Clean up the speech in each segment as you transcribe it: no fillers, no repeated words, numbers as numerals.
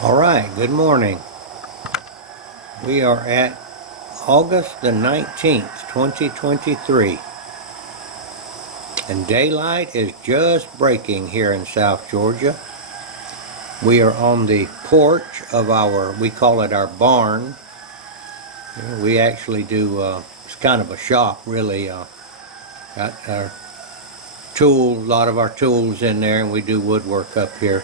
Alright, good morning. We are at August the 19th, 2023. And daylight is just breaking here in South Georgia. We are on the porch of we call it our barn. We actually do, it's kind of a shop really. Got our a lot of our tools in there, and we do woodwork up here.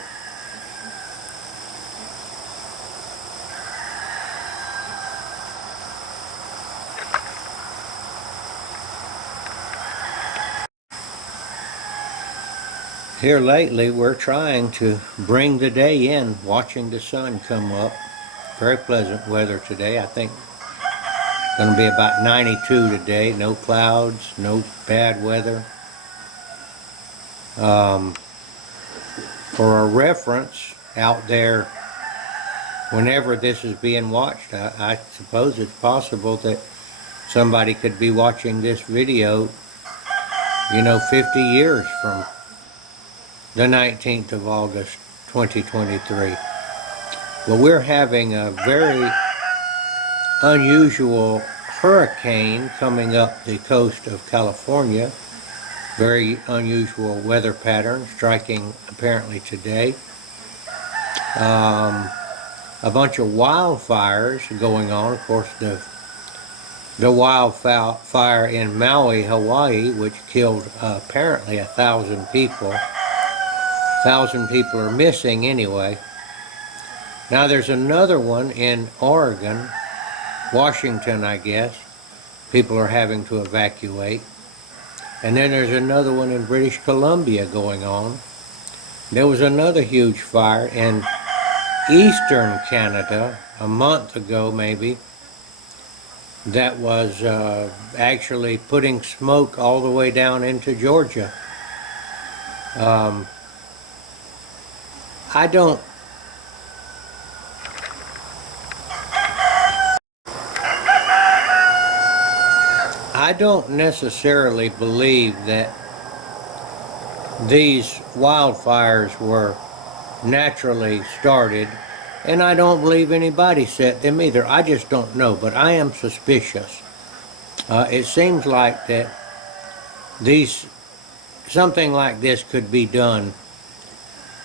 Here lately, we're trying to bring the day in, watching the sun come up. Very pleasant weather today. I think it's going to be about 92 today. No clouds, no bad weather. For a reference out there, whenever this is being watched, I suppose it's possible that somebody could be watching this video, 50 years from the 19th of August 2023. Well, we're having a very unusual hurricane coming up the coast of California. Very unusual weather pattern striking apparently today. A bunch of wildfires going on. Of course, the wildfire in Maui, Hawaii, which killed apparently 1,000 people. 1,000 people are missing anyway. Now there's another one in Oregon, Washington, I guess. People are having to evacuate. And then there's another one in British Columbia going on. There was another huge fire in eastern Canada a month ago maybe that was actually putting smoke all the way down into Georgia. I don't necessarily believe that these wildfires were naturally started, and I don't believe anybody set them either. I just don't know, but I am suspicious. It seems like that something like this could be done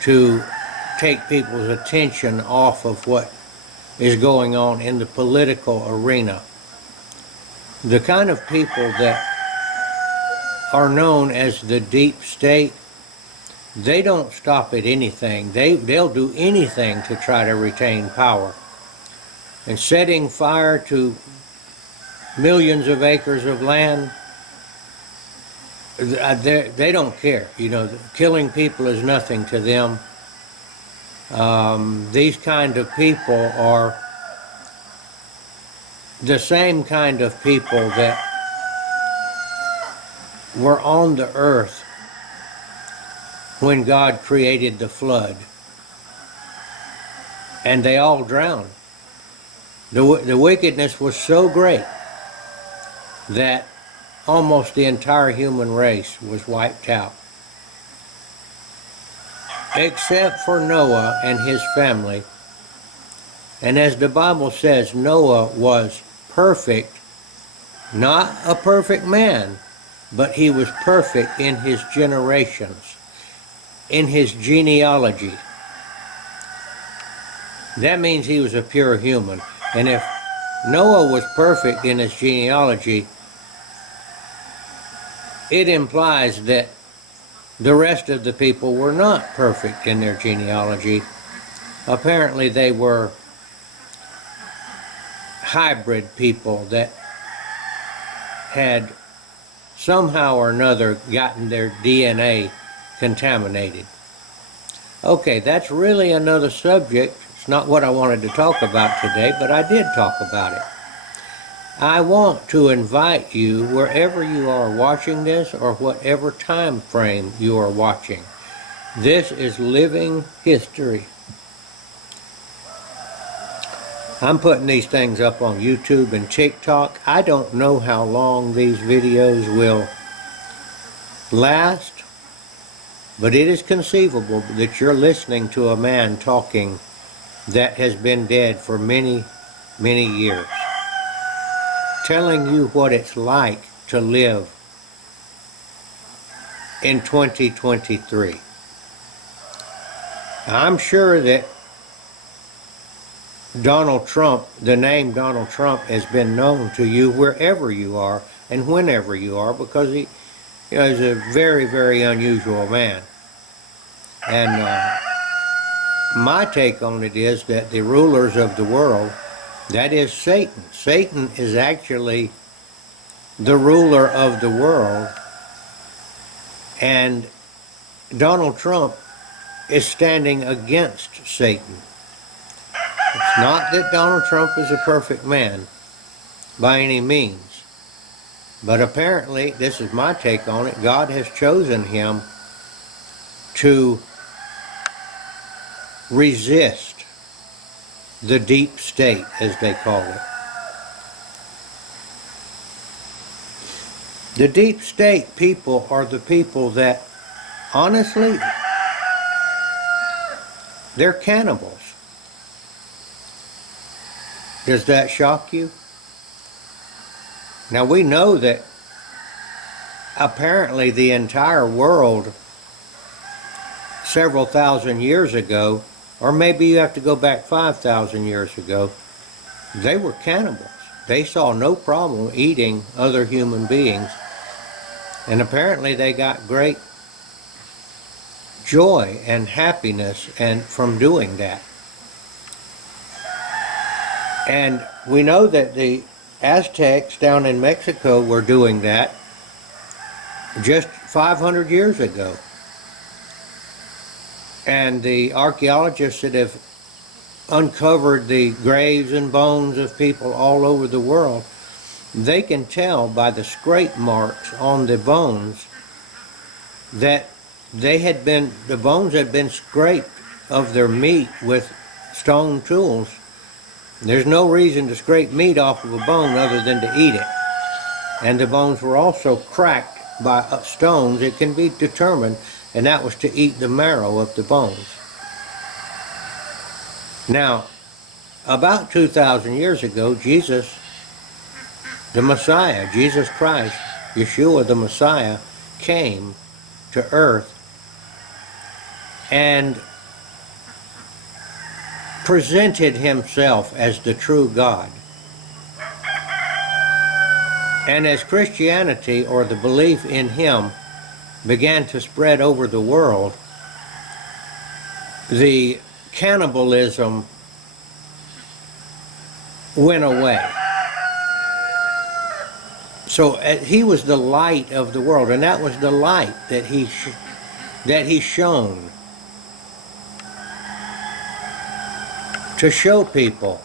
to take people's attention off of what is going on in the political arena. The kind of people that are known as the deep state, they don't stop at anything. They'll do anything to try to retain power. And setting fire to millions of acres of land, they don't care. Killing people is nothing to them. These kind of people are the same kind of people that were on the earth when God created the flood, and they all drowned. The wickedness was so great that almost the entire human race was wiped out, except for Noah and his family. And as the Bible says, Noah was perfect, not a perfect man, but he was perfect in his generations, in his genealogy. That means he was a pure human. And if Noah was perfect in his genealogy, it implies that the rest of the people were not perfect in their genealogy. Apparently they were hybrid people that had somehow or another gotten their DNA contaminated. Okay, that's really another subject. It's not what I wanted to talk about today, but I did talk about it. I want to invite you, wherever you are watching this or whatever time frame you are watching. This is living history. I'm putting these things up on YouTube and TikTok. I don't know how long these videos will last, but it is conceivable that you're listening to a man talking that has been dead for many, many years, telling you what it's like to live in 2023. I'm sure that Donald Trump, the name Donald Trump, has been known to you wherever you are and whenever you are, because he is a very, very unusual man. And my take on it is that the rulers of the world, that is Satan. Satan is actually the ruler of the world, and Donald Trump is standing against Satan. It's not that Donald Trump is a perfect man by any means, but apparently, this is my take on it, God has chosen him to resist the deep state, as they call it. The deep state people are the people that, honestly, they're cannibals. Does that shock you? Now we know that apparently the entire world several thousand years ago, or maybe you have to go back 5,000 years ago, they were cannibals. They saw no problem eating other human beings, and apparently they got great joy and happiness from doing that. And we know that the Aztecs down in Mexico were doing that just 500 years ago. And the archaeologists that have uncovered the graves and bones of people all over the world, they can tell by the scrape marks on the bones that the bones had been scraped of their meat with stone tools. There's no reason to scrape meat off of a bone other than to eat it. And the bones were also cracked by stones. It can be determined, and that was to eat the marrow of the bones. Now, about 2,000 years ago, Jesus, the Messiah, Jesus Christ, Yeshua the Messiah, came to earth and presented himself as the true God. And as Christianity, or the belief in him, began to spread over the world, the cannibalism went away. So he was the light of the world, and that was the light that he shone to show people